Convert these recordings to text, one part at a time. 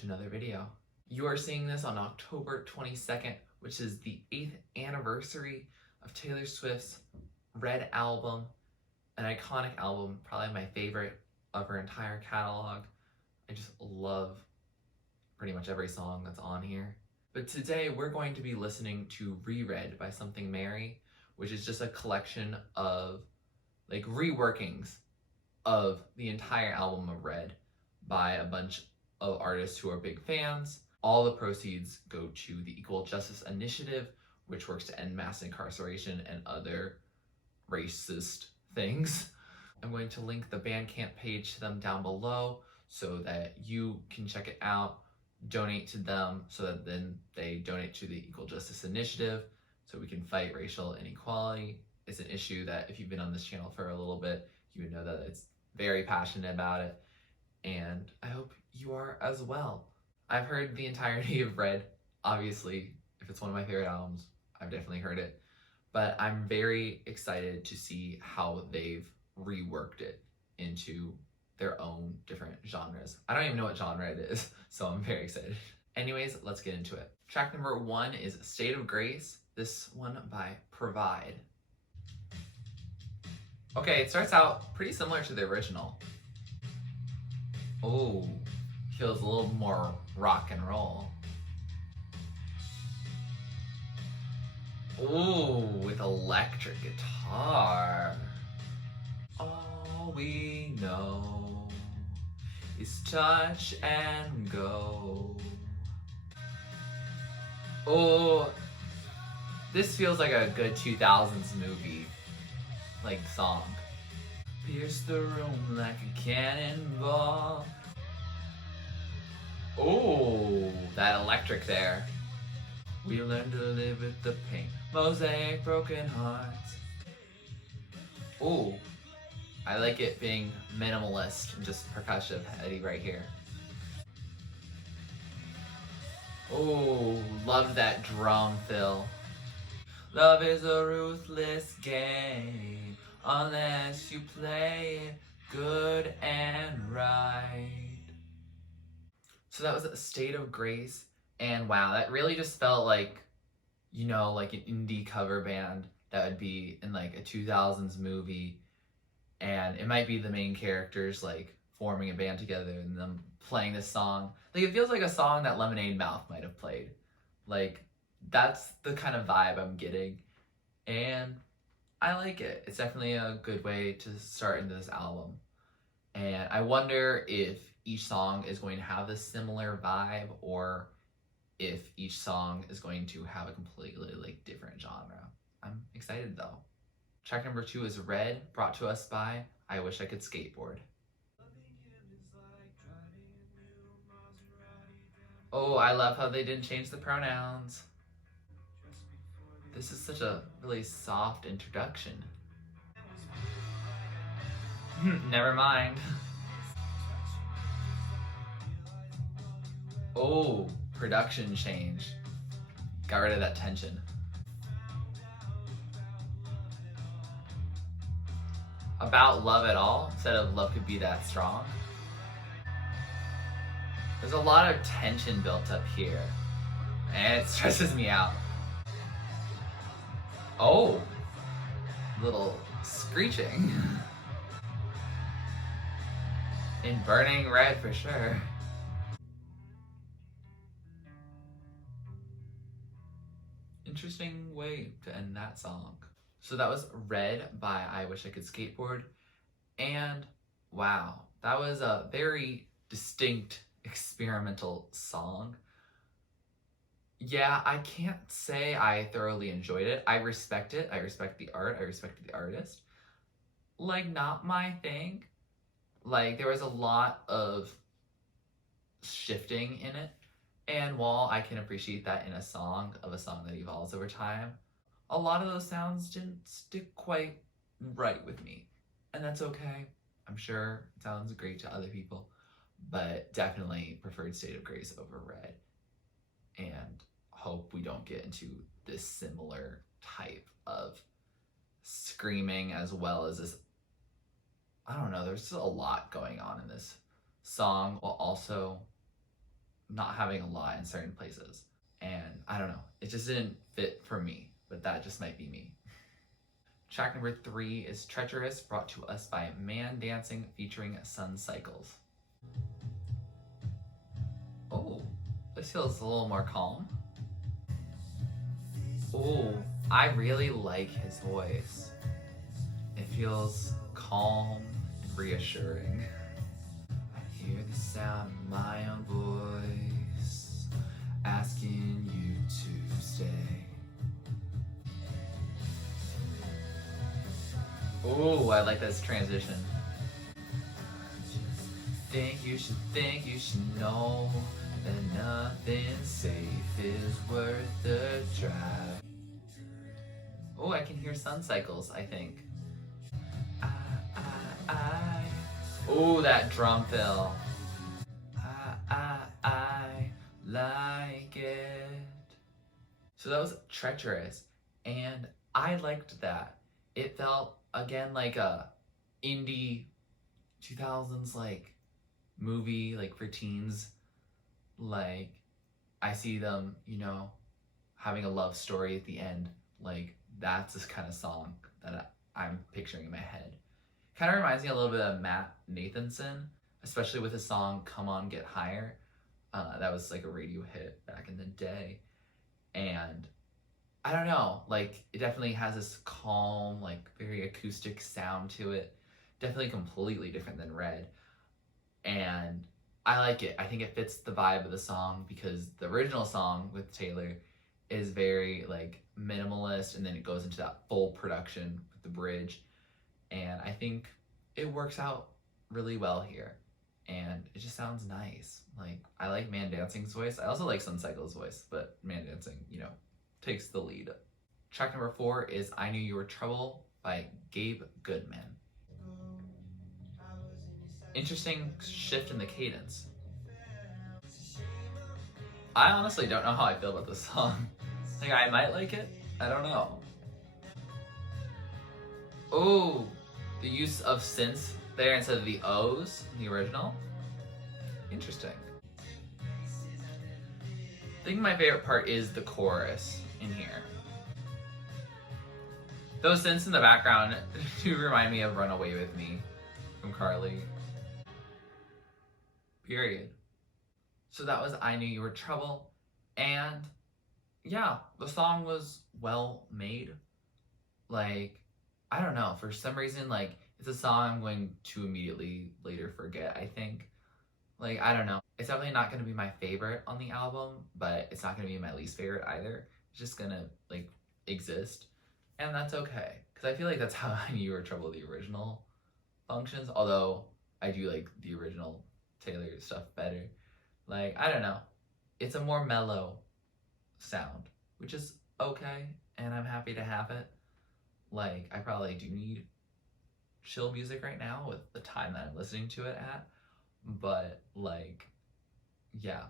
to another video. You are seeing this on October 22nd, which is the 8th anniversary of Taylor Swift's ReRed album, an iconic album, probably my favorite of her entire catalog. I just love pretty much every song that's on here. But today we're going to be listening to ReRed by Something Mary, which is just a collection of like reworkings of the entire album of ReRed by a bunch of artists who are big fans. All the proceeds go to the Equal Justice Initiative, which works to end mass incarceration and other racist things. I'm going to link the Bandcamp page to them down below so that you can check it out, donate to them so that then they donate to the Equal Justice Initiative so we can fight racial inequality. It's an issue that if you've been on this channel for a little bit, you would know that it's very passionate about it, and I hope you are as well. I've heard the entirety of ReRed. Obviously, if it's one of my favorite albums, I've definitely heard it, but I'm very excited to see how they've reworked it into their own different genres. I don't even know what genre it is, so I'm very excited. Anyways, let's get into it. Track number 1 is State of Grace, this one by Provide. Okay, it starts out pretty similar to the original. Oh, feels a little more rock and roll. Ooh, with electric guitar. All we know is touch and go. Oh, this feels like a good 2000s movie, like song. Pierce the room like a cannonball. Oh, that electric there. We learn to live with the pain. Mosaic broken hearts. Oh, I like it being minimalist and just percussive heady right here. Oh, love that drum fill. Love is a ruthless game unless you play it good and right. So that was a State of Grace, and wow, that really just felt like, you know, like an indie cover band that would be in like a 2000s movie, and it might be the main characters like forming a band together and them playing this song. Like, it feels like a song that Lemonade Mouth might have played. Like, that's the kind of vibe I'm getting, and I like it. It's definitely a good way to start into this album, and I wonder if each song is going to have this similar vibe or if each song is going to have a completely like different genre. I'm excited though. Track number 2 is ReRed, brought to us by I Wish I Could Skateboard. Oh, I love how they didn't change the pronouns. This is such a really soft introduction. Never mind. Oh, production change. Got rid of that tension. About love at all instead of love could be that strong. There's a lot of tension built up here, and it stresses me out. Oh, little screeching. In Burning Red for sure. Interesting way to end that song. So that was ReRed by I Wish I Could Skateboard, and wow, that was a very distinct experimental song. Yeah, I can't say I thoroughly enjoyed it. I respect it. I respect the art. I respect the artist. Like, not my thing. Like, there was a lot of shifting in it. And while I can appreciate that in a song that evolves over time, a lot of those sounds didn't stick quite right with me. And that's okay. I'm sure it sounds great to other people, but definitely preferred State of Grace over ReRed. And hope we don't get into this similar type of screaming as well as this, I don't know, there's just a lot going on in this song while also not having a lot in certain places. And I don't know, it just didn't fit for me, but that just might be me. Track number 3 is Treacherous, brought to us by ManDancing featuring Sun Cycles. Oh, this feels a little more calm. Oh, I really like his voice. It feels calm and reassuring. I hear the sound of my own voice asking you to stay. Oh, I like this transition. Think you should know that nothing safe is worth the drive. Oh, I can hear Sun Cycles, I think. Oh, that drum fill. I like it. So that was Treacherous, and I liked that. It felt, again, like a indie 2000s, like, movie, like, for teens. Like, I see them, you know, having a love story at the end. Like, that's this kind of song that I'm picturing in my head. Kind of reminds me a little bit of Matt Nathanson, especially with his song Come On Get Higher. That was like a radio hit back in the day. And I don't know, like, it definitely has this calm, like, very acoustic sound to it. Definitely completely different than ReRed. And I like it. I think it fits the vibe of the song because the original song with Taylor is very, like, minimalist, and then it goes into that full production with the bridge. And I think it works out really well here. And it just sounds nice. Like, I like ManDancing's voice. I also like Sun Cycle's voice, but ManDancing, you know, takes the lead. Track number 4 is I Knew You Were Trouble by Gabe Goodman. Interesting shift in the cadence. I honestly don't know how I feel about this song. Like, I might like it. I don't know. Oh, the use of synths there instead of the O's in the original. Interesting. I think my favorite part is the chorus in here. Those synths in the background do remind me of Run Away With Me from Carly. Period. So that was I Knew You Were Trouble. And yeah, the song was well made. Like, I don't know, for some reason, like, it's a song I'm going to immediately later forget, I think. Like, I don't know. It's definitely not going to be my favorite on the album, but it's not going to be my least favorite either. It's just going to, like, exist. And that's okay. Because I feel like that's how I Knew You Were Trouble, the original, functions. Although, I do like the original Taylor stuff better. Like, I don't know. It's a more mellow sound, which is okay. And I'm happy to have it. Like, I probably do need chill music right now with the time that I'm listening to it at. But, like, yeah.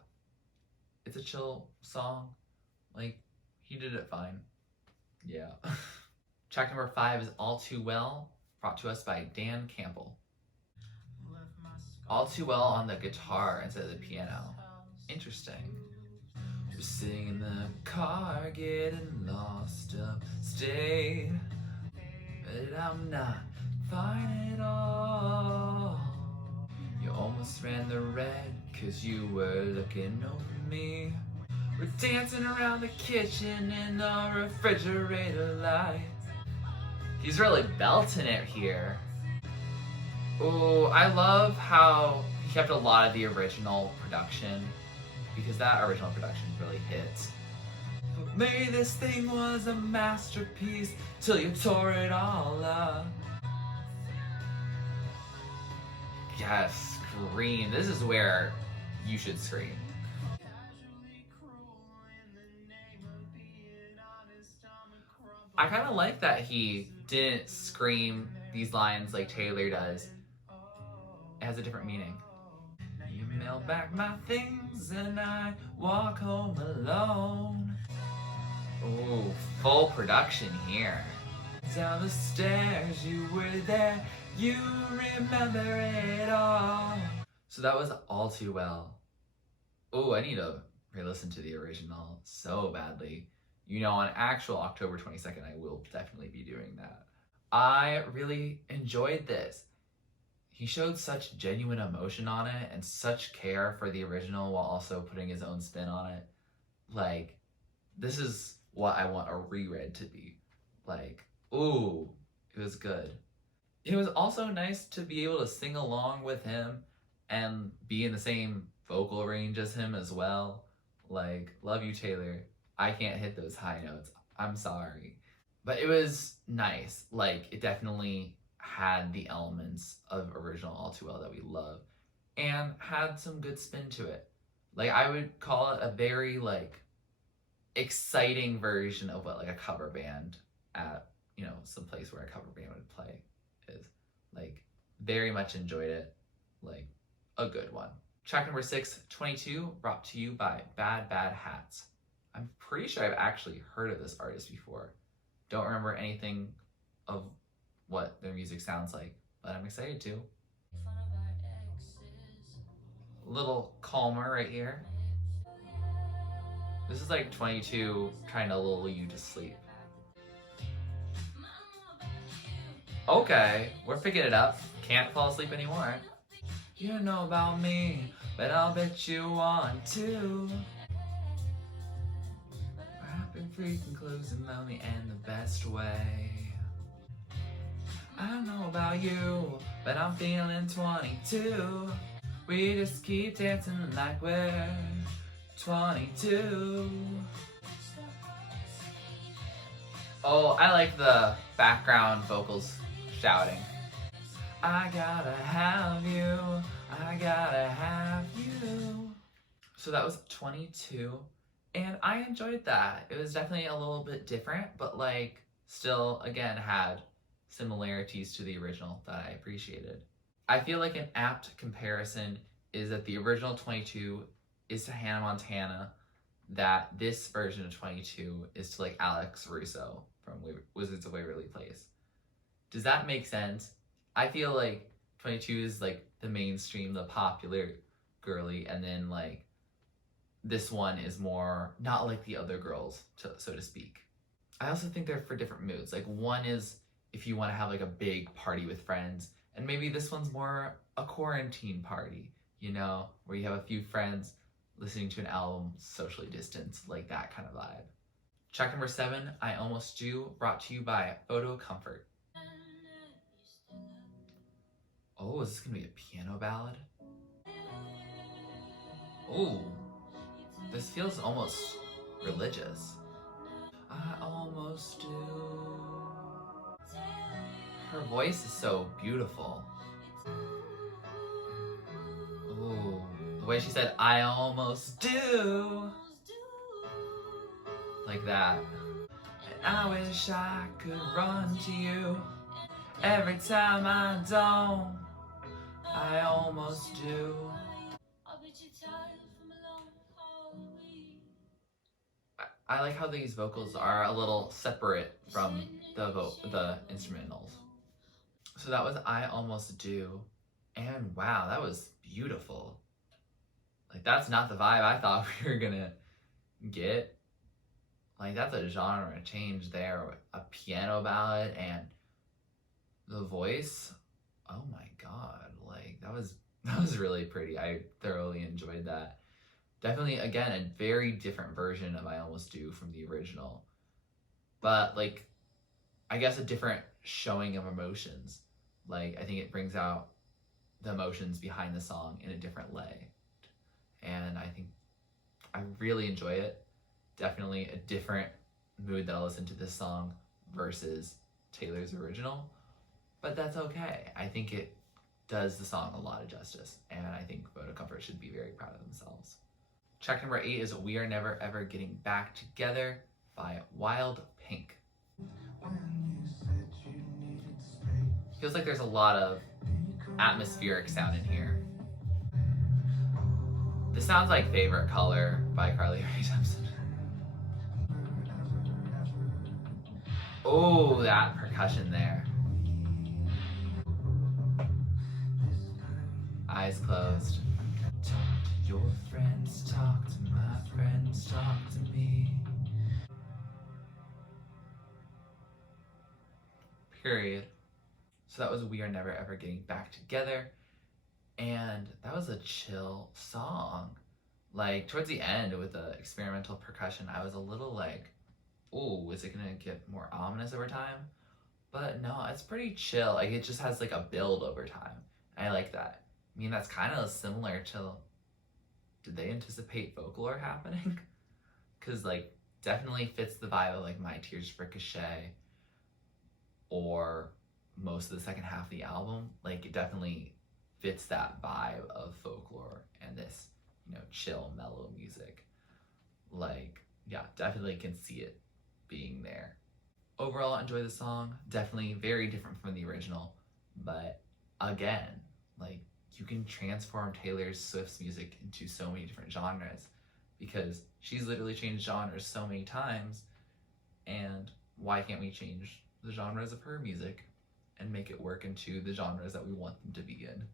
It's a chill song. Like, he did it fine. Yeah. Track number 5 is All Too Well, brought to us by Dan Campbell. All Too Well on the guitar instead of the piano. Interesting. We're sitting in the car, getting lost upstate, but I'm not fine at all. You almost ran the red, cause you were looking over me. We're dancing around the kitchen in the refrigerator light. He's really belting it here. Oh, I love how he kept a lot of the original production, because that original production really hits. But maybe this thing was a masterpiece till you tore it all up. Yes, scream. This is where you should scream. I kind of like that he didn't scream these lines like Taylor does. It has a different meaning. You mail back my things and I walk home alone. Ooh, full production here. Down the stairs, you were there, you remember it all. So that was All Too Well. Oh, I need to re-listen to the original so badly. You know, on actual October 22nd, I will definitely be doing that. I really enjoyed this. He showed such genuine emotion on it and such care for the original while also putting his own spin on it. Like, this is what I want a ReRed to be. Like, ooh, it was good. It was also nice to be able to sing along with him and be in the same vocal range as him as well. Like, love you, Taylor. I can't hit those high notes. I'm sorry. But it was nice. Like, it definitely had the elements of original All Too Well that we love and had some good spin to it. Like, I would call it a very, like, exciting version of what, like, a cover band at, you know, some place where a cover band would play is. Like, very much enjoyed it. Like, a good one. Track number 6, 22, brought to you by Bad Bad Hats. I'm pretty sure I've actually heard of this artist before. Don't remember anything of what their music sounds like, but I'm excited to. A little calmer right here. This is like 22 trying to lull you to sleep. Okay, we're picking it up. Can't fall asleep anymore. You know about me, but I'll bet you want to. I've been freaking close and lonely and the best way. I don't know about you, but I'm feeling 22. We just keep dancing like we're 22. Oh, I like the background vocals shouting. I gotta have you, I gotta have you. So that was 22, and I enjoyed that. It was definitely a little bit different, but like still, again, had similarities to the original that I appreciated. I feel like an apt comparison is that the original 22 is to Hannah Montana, that this version of 22 is to like Alex Russo from Wizards of Waverly Place. Does that make sense? I feel like 22 is like the mainstream, the popular girly, and then like this one is more not like the other girls, so to speak. I also think they're for different moods. Like one is if you want to have like a big party with friends, and maybe this one's more a quarantine party, you know, where you have a few friends listening to an album socially distanced, like that kind of vibe. Track number 7, I Almost Do, brought to you by Photocomfort. Oh, is this gonna be a piano ballad? Oh, this feels almost religious. I almost do. Her voice is so beautiful. Ooh, the way she said, I almost do. Like that. And I wish I could run to you. Every time I don't, I almost do. I like how these vocals are a little separate from the instrumentals. So that was I Almost Do, and wow, that was beautiful. Like that's not the vibe I thought we were gonna get. Like that's a genre change there, a piano ballad and the voice. Oh my god, like that was really pretty. I thoroughly enjoyed that. Definitely, again, a very different version of I Almost Do from the original. But, like, I guess a different showing of emotions. Like, I think it brings out the emotions behind the song in a different way. And I think I really enjoy it. Definitely a different mood that I'll listen to this song versus Taylor's original. But that's okay. I think it does the song a lot of justice. And I think Photocomfort should be very proud of themselves. Track number 8 is We Are Never Ever Getting Back Together by Wild Pink. Feels like there's a lot of atmospheric sound in here. This sounds like Favorite Color by Carly Rae Jepsen. Oh, that percussion there. Eyes closed. Your friends talk to my friends, talk to me. Period. So that was We Are Never Ever Getting Back Together. And that was a chill song. Like, towards the end with the experimental percussion, I was a little like, ooh, is it gonna get more ominous over time? But no, it's pretty chill. Like, it just has like a build over time. I like that. I mean, that's kind of similar to, did they anticipate folklore happening? Because, like, definitely fits the vibe of like My Tears Ricochet or most of the second half of the album. Like, it definitely fits that vibe of folklore and this, you know, chill, mellow music. Like, yeah, definitely can see it being there. Overall, enjoy the song. Definitely very different from the original, but again, like, you can transform Taylor Swift's music into so many different genres because she's literally changed genres so many times, and why can't we change the genres of her music and make it work into the genres that we want them to be in?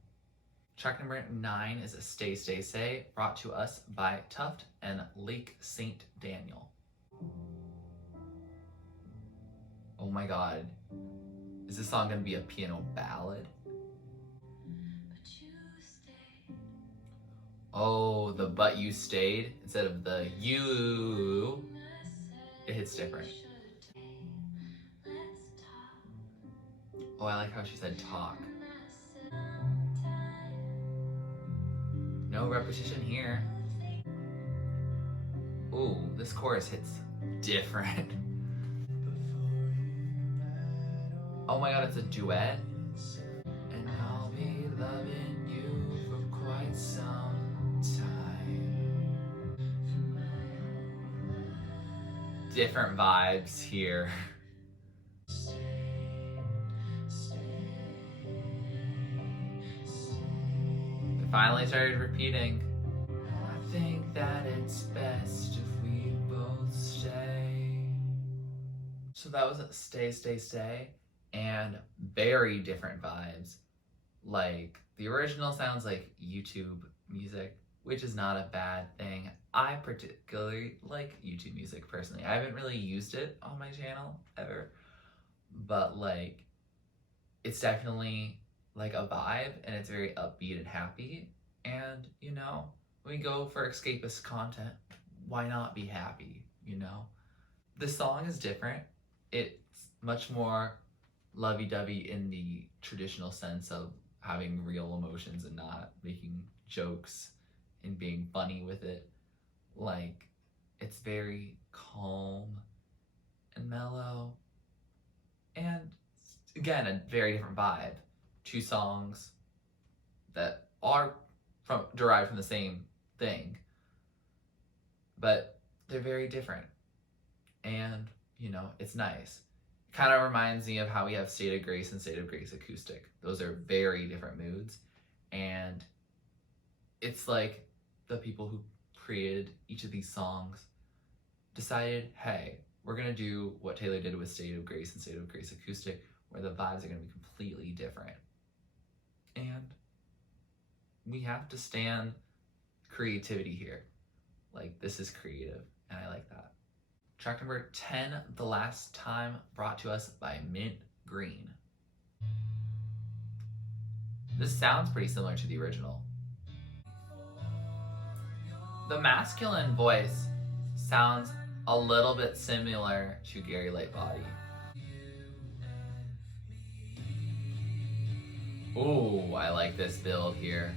Track number 9 is Stay, Stay, Stay, brought to us by Tuft and Lake St. Daniel. Oh my god. Is this song gonna be a piano ballad? Oh, the But You Stayed instead of the you. It hits different. Oh, I like how she said talk. No repetition here. Ooh, this chorus hits different. Oh my god, it's a duet. And I'll be loving you for quite some time. Different vibes here. It finally started repeating. I think that it's best if we both stay. So that was Stay, Stay, Stay, and very different vibes. Like, the original sounds like YouTube music, which is not a bad thing. I particularly like YouTube music personally. I haven't really used it on my channel ever, but like, it's definitely like a vibe and it's very upbeat and happy. And, you know, when we go for escapist content, why not be happy, you know? The song is different. It's much more lovey-dovey in the traditional sense of having real emotions and not making jokes and being funny with it. Like, it's very calm and mellow. And again, a very different vibe. Two songs that are derived from the same thing, but they're very different. And, you know, it's nice. Kind of reminds me of how we have State of Grace and State of Grace Acoustic. Those are very different moods. And it's like the people who created each of these songs decided, hey, we're going to do what Taylor did with State of Grace and State of Grace Acoustic, where the vibes are going to be completely different. And we have to stand creativity here. Like, this is creative, and I like that. Track number 10, The Last Time, brought to us by Mint Green. This sounds pretty similar to the original. The masculine voice sounds a little bit similar to Gary Lightbody. Ooh, I like this build here.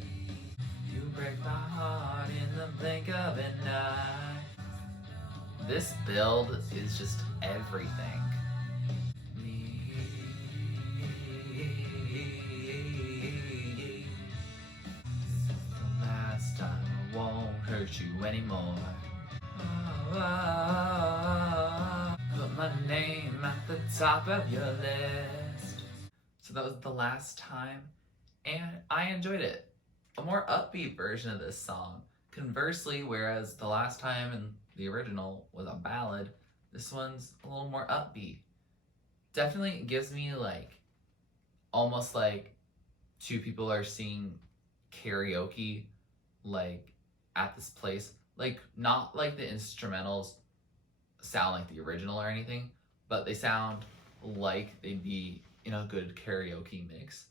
You break my heart in the blink of an eye. This build is just everything. The last time I won't hurt you anymore. Put my name at the top of your list. So that was The Last Time, and I enjoyed it. A more upbeat version of this song. Conversely, whereas The Last Time and the original was a ballad, this one's a little more upbeat. Definitely gives me like, almost like two people are singing karaoke, like at this place. Like, not like the instrumentals sound like the original or anything, but they sound like they'd be in a good karaoke mix.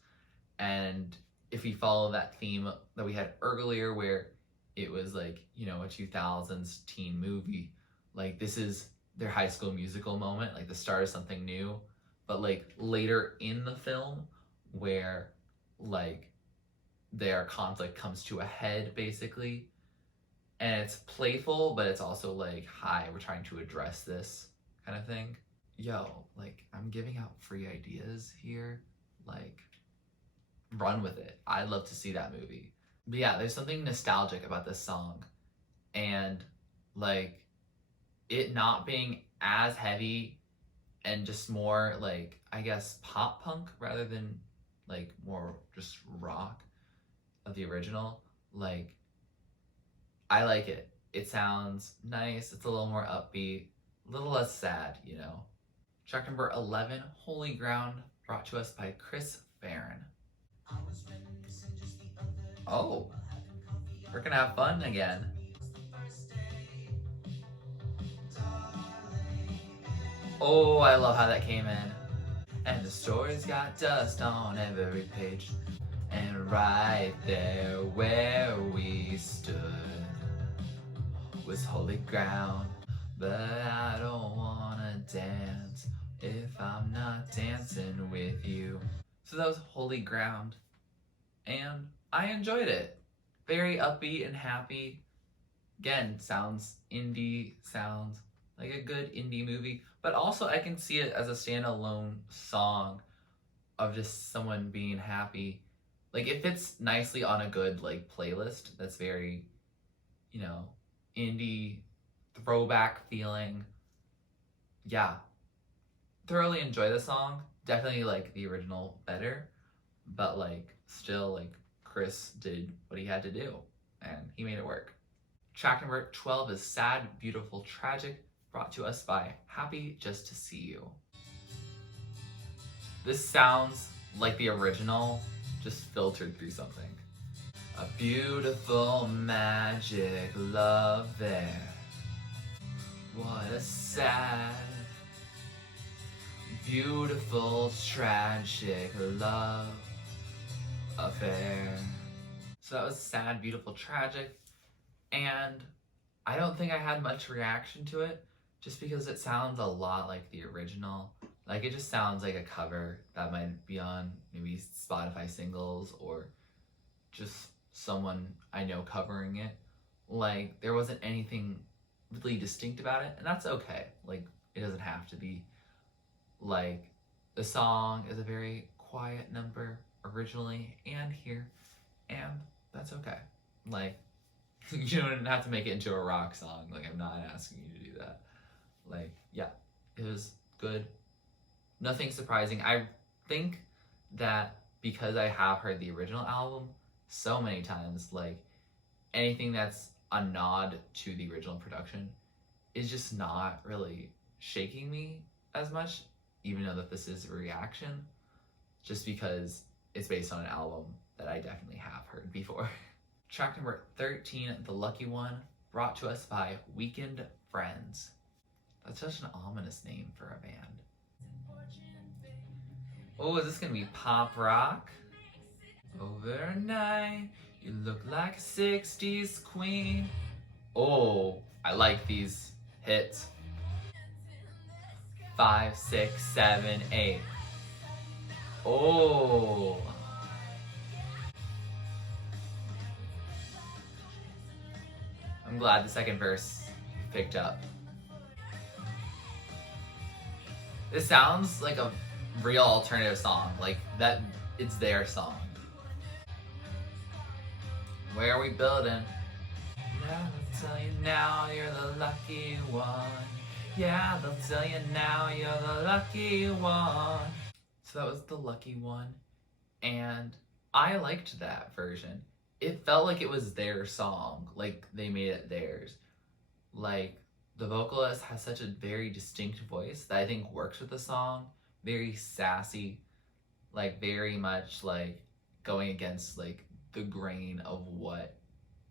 And if we follow that theme that we had earlier, where it was like, you know, a 2000s teen movie, like this is their High School Musical moment, like the start of something new, but like later in the film where like their conflict comes to a head basically, and it's playful, but it's also like, hi, we're trying to address this kind of thing. Yo, like, I'm giving out free ideas here. Like, run with it. I'd love to see that movie. But yeah, there's something nostalgic about this song. And, like, it not being as heavy and just more, like, I guess, pop punk rather than, like, more just rock of the original. Like, I like it. It sounds nice. It's a little more upbeat, a little less sad, you know. Track number 11, Holy Ground, brought to us by Farren. Oh, we're gonna have fun again. Oh, I love how that came in. And the story's got dust on every page. And right there where we stood was holy ground. But I don't wanna dance if I'm not dancing with you. So that was Holy Ground. And I enjoyed it. Very upbeat and happy. Again, sounds indie, sounds like a good indie movie. But also I can see it as a standalone song of just someone being happy. Like it fits nicely on a good like playlist that's very, you know, indie, throwback feeling. Yeah. Thoroughly enjoy the song. Definitely like the original better. But like still like Chris did what he had to do and he made it work. Track number 12 is Sad, Beautiful, Tragic, brought to us by Happy Just to See You. This sounds like the original, just filtered through something. A beautiful magic love there. What a sad, beautiful, tragic love affair. So that was Sad, Beautiful, Tragic. And I don't think I had much reaction to it just because it sounds a lot like the original. Like it just sounds like a cover that might be on maybe Spotify singles or just someone I know covering it. Like there wasn't anything really distinct about it, and that's okay. Like it doesn't have to be. Like the song is a very quiet number originally and here, and that's okay. Like you don't have to make it into a rock song. Like I'm not asking you to do that. Like yeah, it was good. Nothing surprising. I think that because I have heard the original album so many times, like anything that's a nod to the original production is just not really shaking me as much, even though that this is a reaction, just because it's based on an album that I definitely have heard before. Track number 13, The Lucky One, brought to us by Weekend Friends. That's such an ominous name for a band. Oh, is this gonna be pop rock? Overnight, you look like a 60s queen. Oh, I like these hits. 5, 6, 7, 8. Oh. I'm glad the second verse picked up. This sounds like a real alternative song, like that it's their song. Where are we building? Yeah, they'll tell you now you're the lucky one. Yeah, they'll tell you now you're the lucky one. So that was The Lucky One, and I liked that version. It felt like it was their song, like they made it theirs. Like the vocalist has such a very distinct voice that I think works with the song. Very sassy, like very much like going against like the grain of what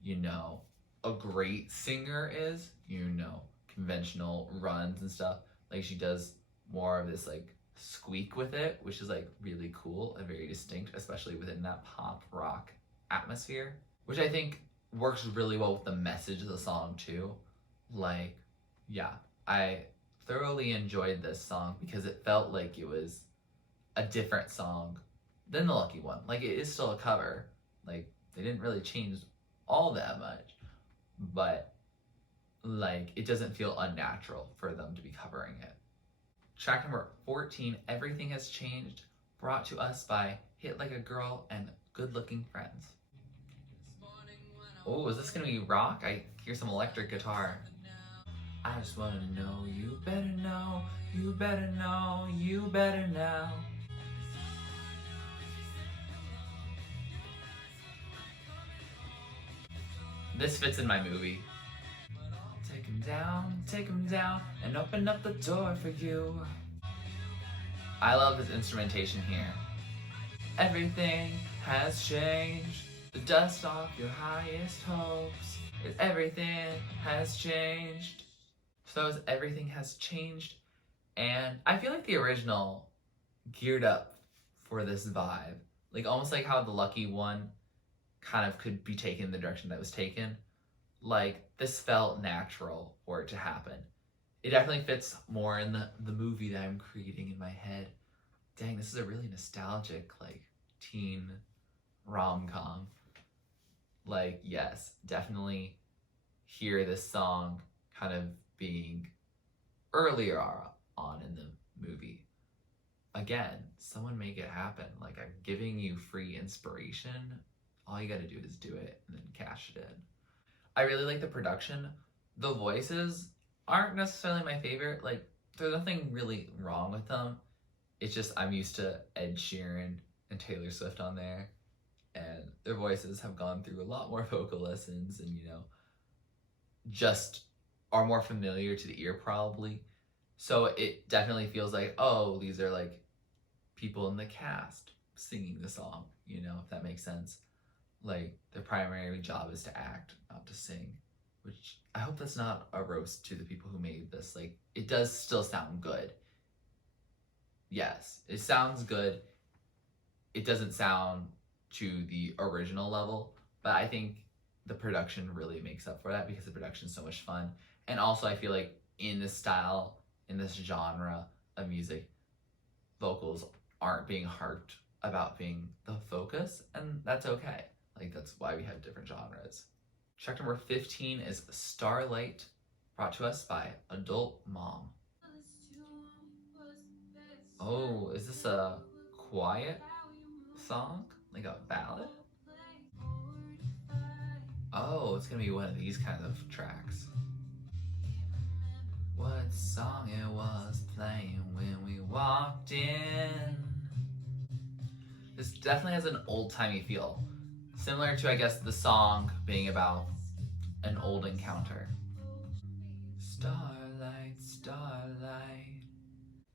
you know a great singer is, you know, conventional runs and stuff. Like she does more of this like squeak with it, which is like really cool and very distinct, especially within that pop rock atmosphere, which I think works really well with the message of the song too. Like, yeah, I thoroughly enjoyed this song because it felt like it was a different song than the Lucky One. Like it is still a cover. Like they didn't really change all that much, but like it doesn't feel unnatural for them to be covering it. Track number 14, Everything Has Changed, brought to us by Hit Like a Girl and Good Looking Friends. Oh, is this gonna be rock? I hear some electric guitar. I just wanna know, you better know, you better know, you better know. This fits in my movie. Take 'em down, and open up the door for you. I love this instrumentation here. Everything has changed. The dust off your highest hopes. Everything has changed. So as Everything Has Changed, and I feel like the original geared up for this vibe. Like almost like how the Lucky One kind of could be taken in the direction that was taken. Like this felt natural for it to happen. It definitely fits more in the movie that I'm creating in my head. Dang, this is a really nostalgic like teen rom-com. Like yes, definitely hear this song kind of being earlier on in the movie. Again, someone make it happen. Like I'm giving you free inspiration. All you gotta do is do it and then cash it in. I really like the production. The voices aren't necessarily my favorite. Like there's nothing really wrong with them. It's just I'm used to Ed Sheeran and Taylor Swift on there, and their voices have gone through a lot more vocal lessons and, you know, just are more familiar to the ear probably. So it definitely feels like, oh, these are like people in the cast singing the song, you know, if that makes sense. Like their primary job is to act, not to sing, which I hope that's not a roast to the people who made this. Like it does still sound good. Yes, it sounds good. It doesn't sound to the original level, but I think the production really makes up for that because the production is so much fun. And also I feel like in this style, in this genre of music, vocals aren't being harped about being the focus, and that's okay. Like that's why we have different genres. Track number 15 is Starlight, brought to us by Adult Mom. Oh, is this a quiet song? Like a ballad? Oh, it's gonna be one of these kinds of tracks. What song it was playing when we walked in? This definitely has an old-timey feel. Similar to, I guess, the song being about an old encounter. Starlight, starlight.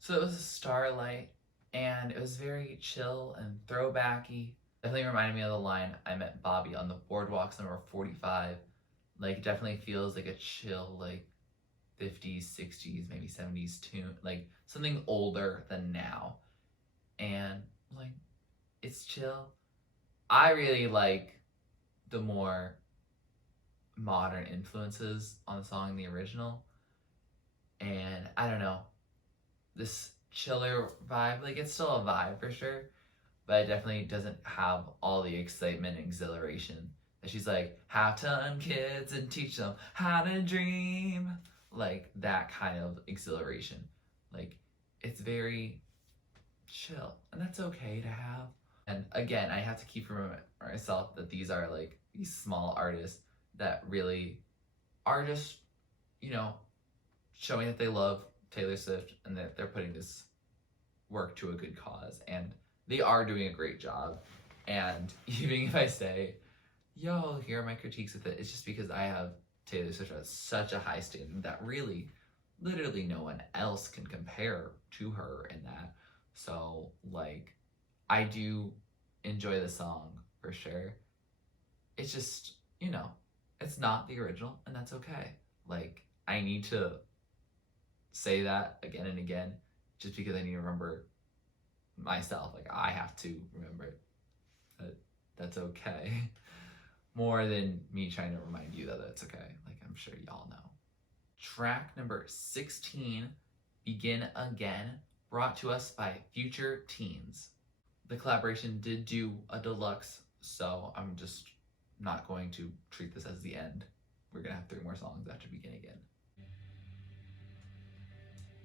So it was a Starlight, and it was very chill and throwbacky. Definitely reminded me of the line, I met Bobby on the boardwalks number 45. Like, it definitely feels like a chill, like, 50s, 60s, maybe 70s tune. Like, something older than now. And, like, it's chill. I really like the more modern influences on the song in the original. And, I don't know, this chiller vibe, like, it's still a vibe for sure, but it definitely doesn't have all the excitement and exhilaration that she's like, have to kids and teach them how to dream. Like that kind of exhilaration. Like it's very chill, and that's okay to have. And again, I have to keep reminding myself that these are like these small artists that really are just, you know, showing that they love Taylor Swift and that they're putting this work to a good cause, and they are doing a great job. And even if I say, yo, here are my critiques with it, it's just because I have Taylor Swift at such a high standard that really, literally no one else can compare to her in that. So, like, I do enjoy the song for sure. It's just, you know, It's not the original, and that's okay. Like, I need to say that again and again just because I need to remember myself. Like, I have to remember it. That's okay. More than me trying to remind you that it's okay. Like, I'm sure y'all know. Track number 16, Begin Again, brought to us by Future Teens. The collaboration did do a deluxe, so I'm just not going to treat this as the end. We're gonna have 3 more songs after Begin Again.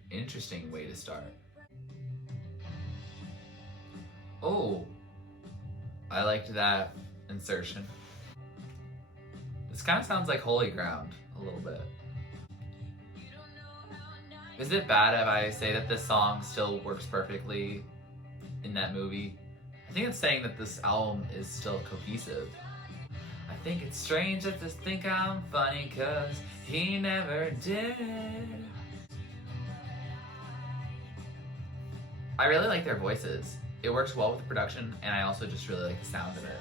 Interesting way to start. Oh, I liked that insertion. This kind of sounds like Holy Ground a little bit. Is it bad if I say that this song still works perfectly in that movie? I think it's saying that this album is still cohesive. I think it's strange that they think I'm funny cause he never did. I really like their voices. It works well with the production, and I also just really like the sound of it.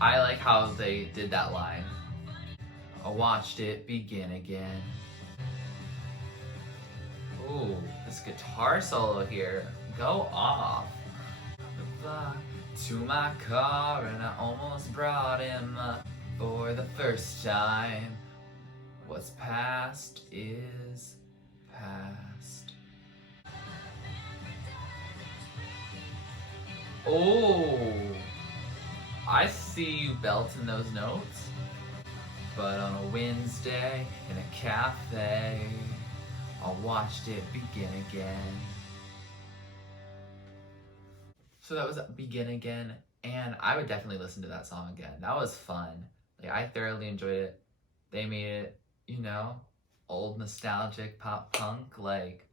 I like how they did that line. I watched it begin again. Ooh, this guitar solo here. Go off. To my car and I almost brought him up for the first time. What's past is past. Oh, I see you belting those notes. But on a Wednesday in a cafe, I watched it begin again. So that was Begin Again, and I would definitely listen to that song again. That was fun. Like, I thoroughly enjoyed it. They made it, you know, old nostalgic pop punk. Like,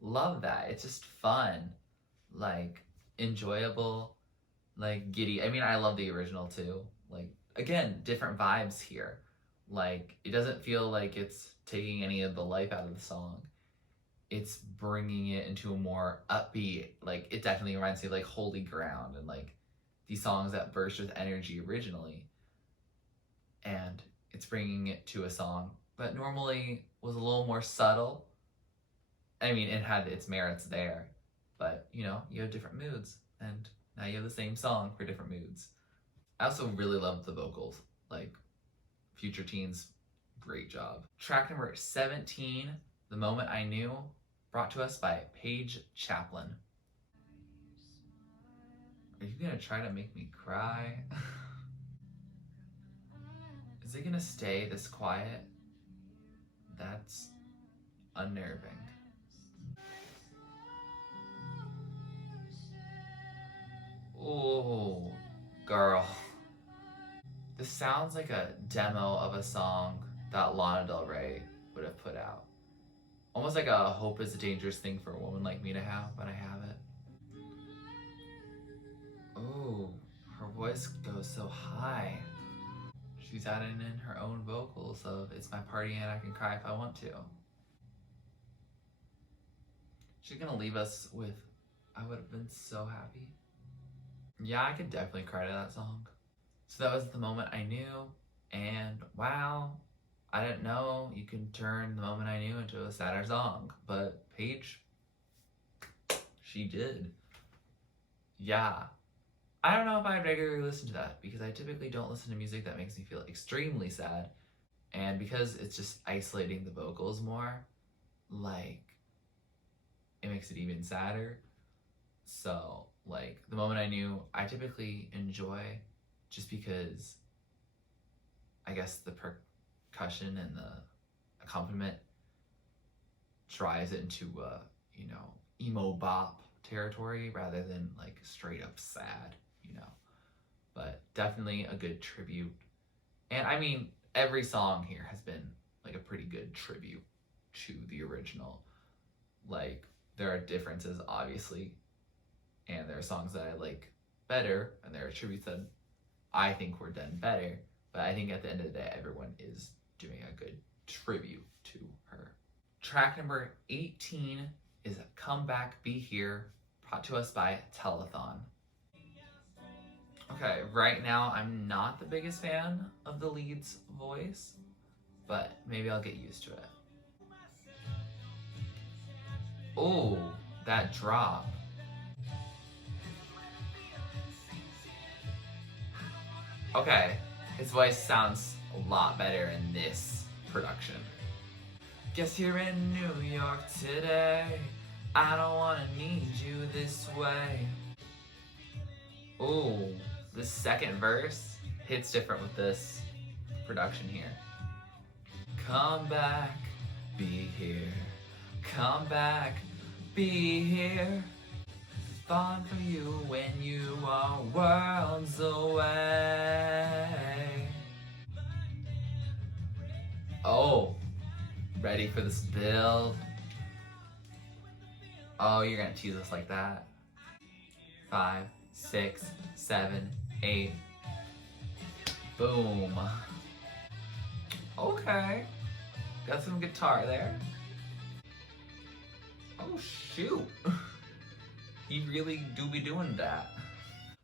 love that. It's just fun, like, enjoyable, like, giddy. I mean, I love the original too. Like, again, different vibes here. Like, it doesn't feel like it's taking any of the life out of the song. It's bringing it into a more upbeat, like, it definitely reminds me of like Holy Ground and like these songs that burst with energy originally. And it's bringing it to a song that normally was a little more subtle. I mean, it had its merits there, but you know, you have different moods, and now you have the same song for different moods. I also really loved the vocals. Like, Future Teens, great job. Track number 17, The Moment I Knew, brought to us by Paige Chaplin. Are you gonna try to make me cry? Is it gonna stay this quiet? That's unnerving. Oh, girl. This sounds like a demo of a song that Lana Del Rey would have put out. Almost like a hope is a dangerous thing for a woman like me to have, but I have it. Ooh, her voice goes so high. She's adding in her own vocals of "It's my party and I can cry if I want to." She's gonna leave us with "I would have been so happy." Yeah, I could definitely cry to that song. So that was The Moment I Knew, and wow, I didn't know you can turn The Moment I Knew into a sadder song, but Paige, she did. Yeah. I don't know if I regularly listen to that because I typically don't listen to music that makes me feel extremely sad. And because it's just isolating the vocals more, like, it makes it even sadder. So, like, The Moment I Knew, I typically enjoy just because I guess the percussion and the accompaniment drives it into you know, emo bop territory rather than like straight up sad, you know. But definitely a good tribute. And I mean, every song here has been like a pretty good tribute to the original. Like, there are differences, obviously, and there are songs that I like better, and there are tributes that I think were done better. But I think at the end of the day, everyone is doing a good tribute to her. Track number 18 is Come Back, Be Here, brought to us by Telethon. Okay, Right now, I'm not the biggest fan of the lead's voice, but maybe I'll get used to it. Oh, that drop. Okay, his voice sounds a lot better in this production. Guess you're in New York today. I don't wanna need you this way. Ooh, the second verse hits different with this production here. Come back, be here. Come back, be here. Fun for you when you are worlds away. Oh, ready for this build? Oh, you're gonna tease us like that. 5, 6, 7, 8. Boom. Okay. Got some guitar there. Oh shoot. You really do be doing that.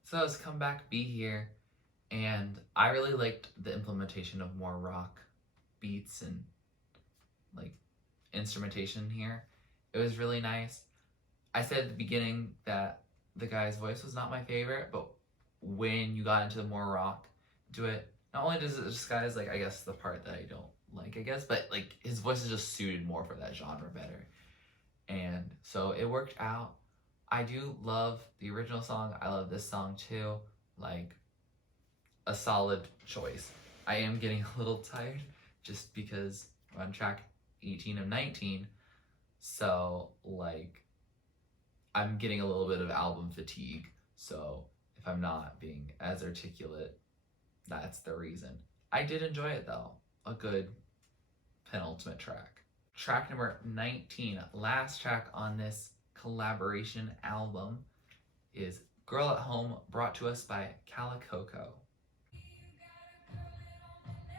So that was Come Back, Be Here. And I really liked the implementation of more rock beats and like instrumentation here. It was really nice. I said at the beginning that the guy's voice was not my favorite, but when you got into the more rock to it, not only does it disguise like I guess the part that I don't like, I guess, but like his voice is just suited more for that genre better. And so it worked out. I do love the original song. I love this song too. Like a solid choice. I am getting a little tired just because we're on track 18 of 19. So like I'm getting a little bit of album fatigue. So if I'm not being as articulate, that's the reason. I did enjoy it though. A good penultimate track. Track number 19, last track on this collaboration album, is Girl at Home, brought to us by Calicoco.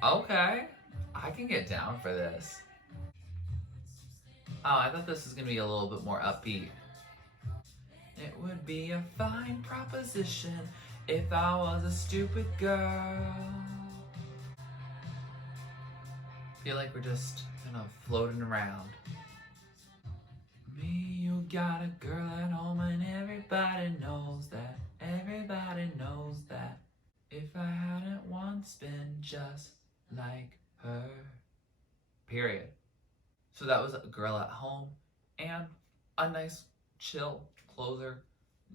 Okay, I can get down for this. Oh, I thought this was gonna be a little bit more upbeat. It would be a fine proposition if I was a stupid girl. Feel like we're just kind of floating around. Me, you got a girl at home and everybody knows that. Everybody knows that. If I hadn't once been just like her. Period. So that was a Girl at Home and a nice chill closer.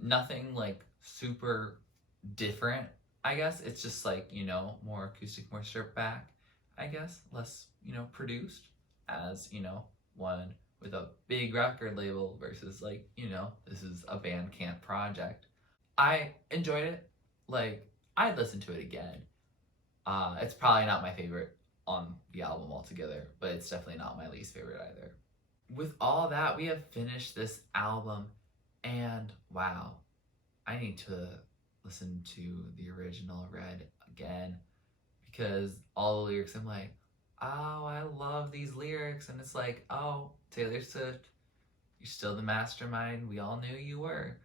Nothing like super different, I guess. It's just like, you know, more acoustic, more stripped back, I guess. Less, you know, produced as, you know, one with a big record label versus like, you know, this is a Bandcamp project. I enjoyed it. Like, I'd listen to it again. It's probably not my favorite on the album altogether, but it's definitely not my least favorite either. With all that, we have finished this album, and wow, I need to listen to the original ReRed again, because all the lyrics, I'm like, oh, I love these lyrics, and it's like, oh, Taylor Swift, you're still the mastermind we all knew you were.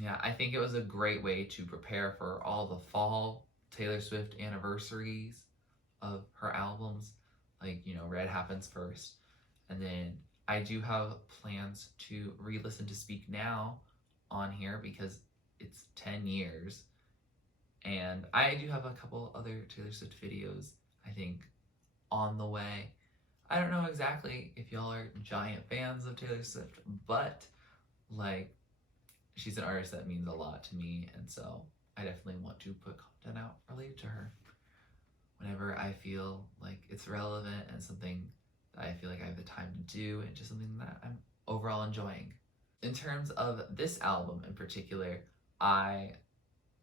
Yeah, I think it was a great way to prepare for all the fall Taylor Swift anniversaries of her albums. Like, you know, ReRed happens first, and then I do have plans to re-listen to Speak Now on here because it's 10 years, and I do have a couple other Taylor Swift videos, I think, on the way. I don't know exactly if y'all are giant fans of Taylor Swift, but like, she's an artist that means a lot to me, and so I definitely want to put content out related to her whenever I feel like it's relevant and something that I feel like I have the time to do and just something that I'm overall enjoying. In terms of this album in particular, I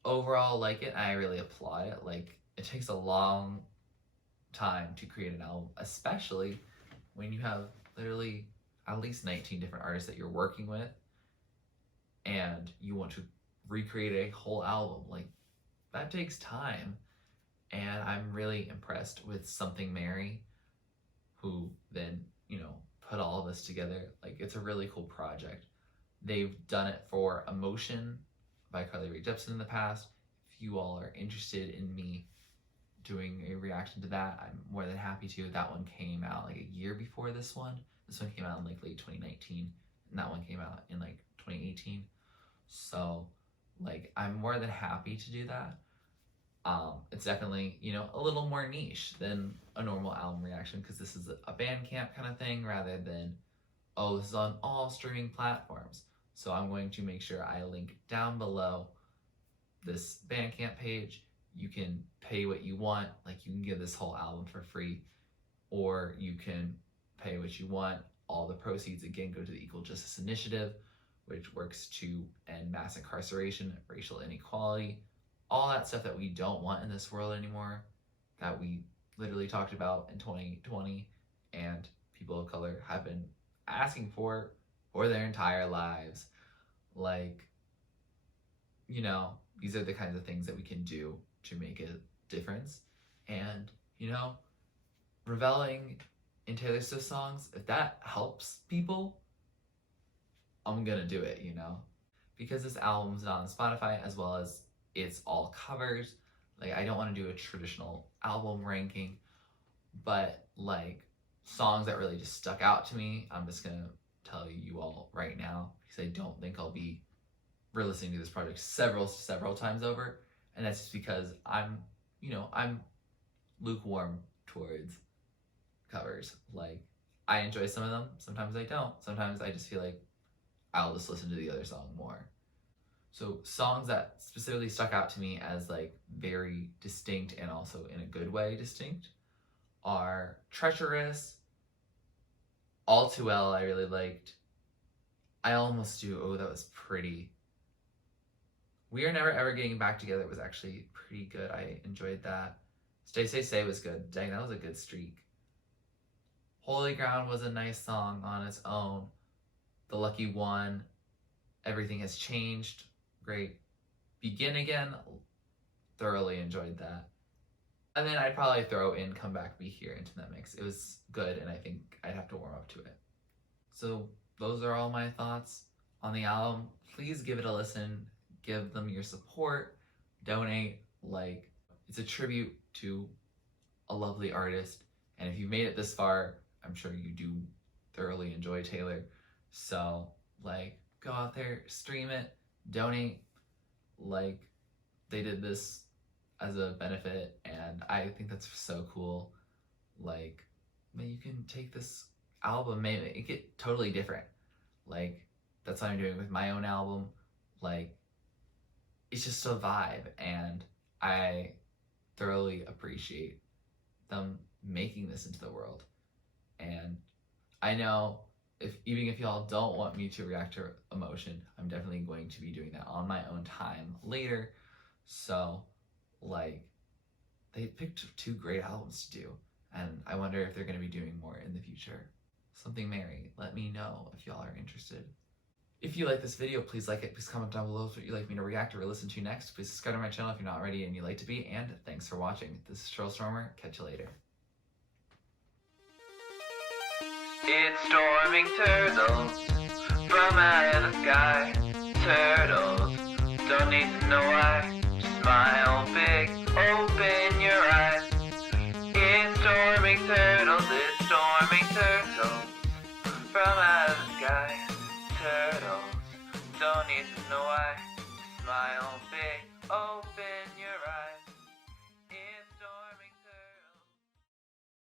overall like it and I really applaud it. Like, it takes a long time to create an album, especially when you have literally at least 19 different artists that you're working with and you want to recreate a whole album. Like, that takes time, and I'm really impressed with Something Mary, who then, you know, put all of this together. Like, it's a really cool project. They've done it for Emotion by Carly Rae Jepsen in the past. If you all are interested in me doing a reaction to that, I'm more than happy to. That one came out like a year before this one. This one came out in like late 2019, and that one came out in like 2018. So like I'm more than happy to do that. It's definitely, you know, a little more niche than a normal album reaction, because this is a Bandcamp kind of thing rather than, oh, this is on all streaming platforms. So I'm going to make sure I link down below this Bandcamp page. You can pay what you want, like you can get this whole album for free, or you can pay what you want. All the proceeds again go to the Equal Justice Initiative, which works to end mass incarceration, racial inequality, all that stuff that we don't want in this world anymore, that we literally talked about in 2020 and people of color have been asking for their entire lives. Like, you know, these are the kinds of things that we can do to make a difference. And, you know, reveling in Taylor Swift songs, if that helps people, I'm gonna do it, you know? Because this album's not on Spotify, as well as it's all covers. Like, I don't want to do a traditional album ranking, but like songs that really just stuck out to me, I'm just gonna tell you all right now, because I don't think I'll be re-listening to this project several times over. And that's just because I'm lukewarm towards covers. Like, I enjoy some of them, sometimes I don't. Sometimes I just feel like I'll just listen to the other song more. So songs that specifically stuck out to me as like very distinct, and also in a good way distinct, are Treacherous, All Too Well I really liked, I Almost Do, oh that was pretty. We Are Never Ever Getting Back Together was actually pretty good, I enjoyed that. Stay Stay Stay was good, dang, that was a good streak. Holy Ground was a nice song on its own. The Lucky One, Everything Has Changed, great. Begin Again, thoroughly enjoyed that. And then I'd probably throw in Come Back Be Here into that mix. It was good, and I think I'd have to warm up to it. So those are all my thoughts on the album. Please give it a listen, give them your support, donate. Like, it's a tribute to a lovely artist, and if you've made it this far, I'm sure you do thoroughly enjoy Taylor. So like, go out there, stream it, donate. Like, they did this as a benefit, and I think that's so cool. Like, you can take this album, make it totally different. Like, that's what I'm doing with my own album. Like, it's just a vibe, and I thoroughly appreciate them making this into the world. And I know even if y'all don't want me to react to Emotion, I'm definitely going to be doing that on my own time later. So like, they picked two great albums to do, and I wonder if they're going to be doing more in the future. Something Mary, let me know if y'all are interested. If you like this video, please like it. Please comment down below what you'd like me to react or listen to next. Please subscribe to my channel if you're not already and you'd like to be. And thanks for watching. This is TurtleStormer. Catch you later. It's storming turtles from out of the sky. Turtles don't need to know why. Just smile.